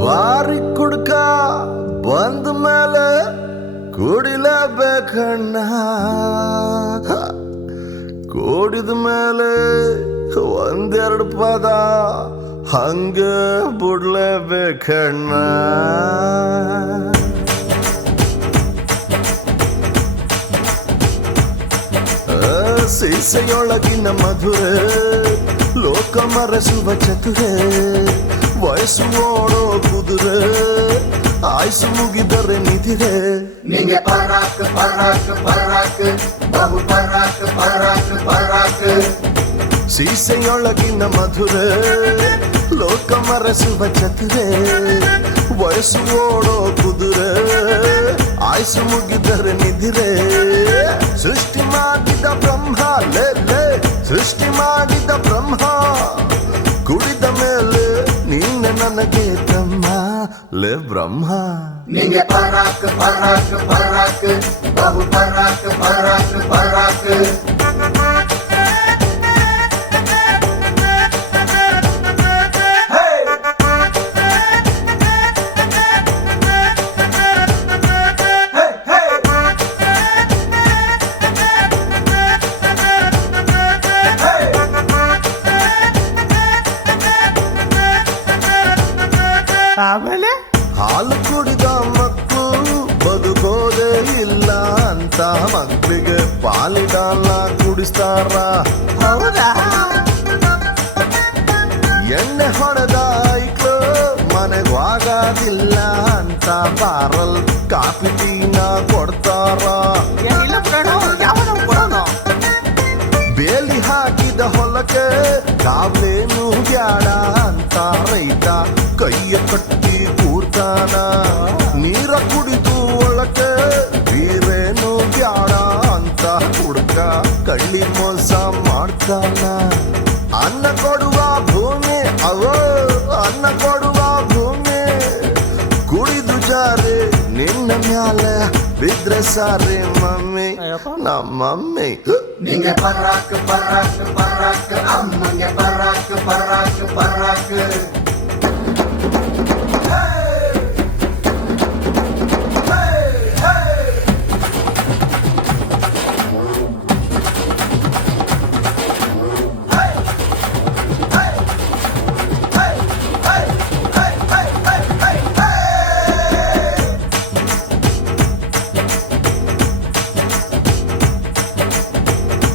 ಬಾರಿ ಕುಡ್ಕ ಬಂದ ಮೇಲೆ ಕುಡಿಲೇಬೇಕಣ್ಣ, ಕೂಡಿದ ಮೇಲೆ ಒಂದೆರಡು ಪದ ಹಂಗೆ ಬಿಡ್ಲೇಬೇಕಣ್ಣ. ಸೀಸೆಯೊಳಗಿನ ಮಧುರೆ ಲೋಕ ಮರೆಸುವ ಚತುರೆ, ವಯಸ್ಸು ಓಡೋ ಕುದುರೆ ಆಯ್ಸು ಮುಗಿದರೆ ನಿಧಿರೆ. ನಿಂಗೆ ಪರಾಕ್ ಪರಾಕ್ ಪರಾಕ್ ಬಹು ಪರಾಕ್ ಪರಾಕ್ ಪರಾಕ್. ಸೀಸೆಯೊಳಗಿನ ಮಧುರೆ ಲೋಕ ಮರೆಸುವ ಚತುರೆ, ವಯಸ್ಸು ಓಡೋ ಕುದುರೆ ಆಯ್ಸು ಮುಗಿದರೆ ನಿಧಿರೆ. ಸೃಷ್ಟಿ ಮಾಡಿದ ಬ್ರಹ್ಮ ಲೇ ಲೇ, ಸೃಷ್ಟಿ ಮಾಡಿದ ಬ್ರಹ್ಮ ಕುಡಿದ ಮೇಲೆ ನೀನೆ ನನಗೆ ತಮ್ಮ ಲೇ ಬ್ರಹ್ಮ. ನಿಂಗೆ ಪರಾಕ್ ಪರಾಕ್ ಪರಾಕ್ ಬಹು ಪರಾಕ್ ಪರಾಕ್ ಪರಾಕ್. ಆಮೇಲೆ ಹಾಲು ಕುಡಿದ ಮಕ್ಕಳು ಬದುಕೋದೇ ಇಲ್ಲ ಅಂತ ಮಕ್ಕಳಿಗೆ ಪಾಲಿಡಾಲ ಕುಡಿಸ್ತಾರ. ಹೌದಾ? ಎಣ್ಣೆ ಹೊಡೆದ ಐಕ್ಳು ಮನೆಗಾಗೋದಿಲ್ಲ ಅಂತ ಬಾರಲ್ ಕಾಫಿ ಟೀನ ಕೊಡ್ತಾರ. ಬೇಲಿ ಹಾಕಿದ ಹೊಲಕ್ಕೆ ಕಾವ್ಲೇನು ಬ್ಯಾಡ ಅಂತ ರೈತ ಕೈಯ ಕಟ್ಟಿ ಕೂರ್ತಾನ. ನೀರ ಕುಡಿದು ಒಳಕ್ಕೆ ಬೀರೇನು ಬ್ಯಾಡ ಅಂತ ಹುಡುಕ ಕಳ್ಳಿ ಮೋಸ ಮಾಡ್ತಾನ. ಅನ್ನ ಕೊಡುವ ಭೂಮಿ ಅವೋ, ಅನ್ನ ಕೊಡುವ ಭೂಮಿ ಕುಡಿದು ಜಾರೆ ನಿನ್ನ ಮ್ಯಾಲೆ ಬಿದ್ರೆ ಸಾರಿ ಮಮ್ಮಿ ನಮ್ಮಮ್ಮಿ. ನಿಂಗೆ ಪರಾಕ್ ಪರಾಕ್ ಪರಾಕ್ ಅಮ್ಮಂಗೆ ಪರಾಕ್ ಪರಾಕ್ ಪರಾಕ್.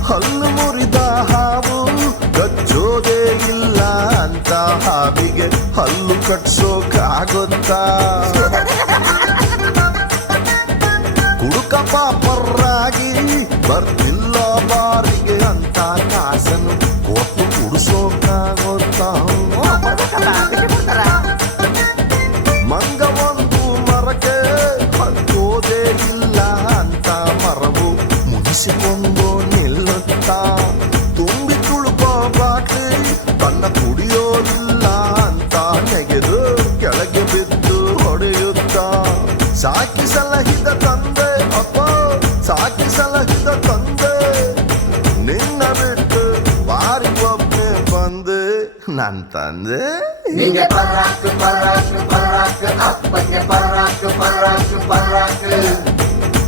ಹಲ್ಲು ಮುರಿದ ಹಾವು ಕಚ್ಚೋದೇ ಇಲ್ಲ ಅಂತ ಹಾವಿಗೆ ಹಲ್ಲು ಕಟ್ಸೋಕಾಗುತ್ತಾ? ಕುಡುಕ ಪಾಪರ್ರಾಗಿ ಬರ್ತಿಲ್ಲ ಬಾರಿಗೆ ಅಂತ ಕಾಸನ್ನು ಕೊಟ್ಟು ಕುಡಿಸೋಕಾಗುತ್ತಾ? ಮಂಗ ಒಂದು ಮರಕ್ಕೆ ಹತ್ತೋದೇ ಇಲ್ಲ ಅಂತ ಮರವು ಮುನಿಸಿಕೊಂಡು ನಿಲ್ಲುತ್ತಾ? ತುಂಬಿ ತುಳುಕೋ ಬಾಟ್ಲಿ ತನ್ನ ಕುಡಿಯೋದಿಲ್ಲ ಅಂತ ನೆಗೆದು ಕೆಳಗೆ ಬಿದ್ದು ಹೊಡೆಯುತ್ತಾ? ಸಾಕಿ ಸಲಹಿದ ತಂದೆ ಅಪ್ಪ, ಸಾಕಿ ಸಲಹಿದ ತಂದೆ ನಿನ್ನ ಬಿಟ್ಟು ಬಾರಿ ಒಬ್ಬನೇ ಬಂದೆ ನನ್ನ ತಂದೆ. ನಿಂಗೆ ಪರಾಕ್ ಪರಾಕ್ ಪರಾಕ್ ಅಪ್ಪಂಗೆ ಪರಾಕ್ ಪರಾಕ್ ಪರಾಕ್.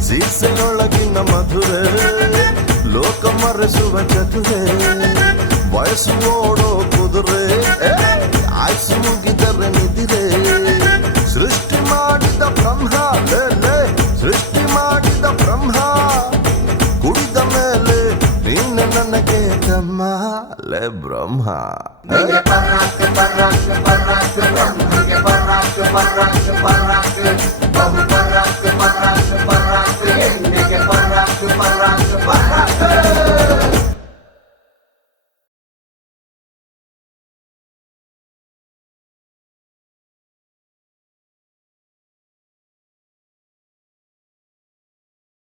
ಸೀಸೆಯೊಳಗಿನ ಮಧುರೆ ಲೋಕ ಮರೆಸುವ ಚತುರೆ, ವಯಸ್ಸು ಓಡೋ ಕುದುರೆ ಆಯ್ಸು ಮುಗಿದರೆ ನಿಧಿರೆ. ಸೃಷ್ಟಿ ಮಾಡಿದ ಬ್ರಹ್ಮ ಲೇ ಲೇ, ಸೃಷ್ಟಿ ಮಾಡಿದ ಬ್ರಹ್ಮ ಕುಡಿದ ಮೇಲೆ ನಿನ್ನ ನನಗೆ ತಮ್ಮ ಲೇ ಬ್ರಹ್ಮ. ನಿಂಗೆ ಪರಾಕ್ ಪರಾಕ್ ಪರಾಕ್ ಬ್ರಹ್ಮಗೆ ಪರಾಕ್ ಪರಾಕ್ ಪರಾಕ್ ಬಹು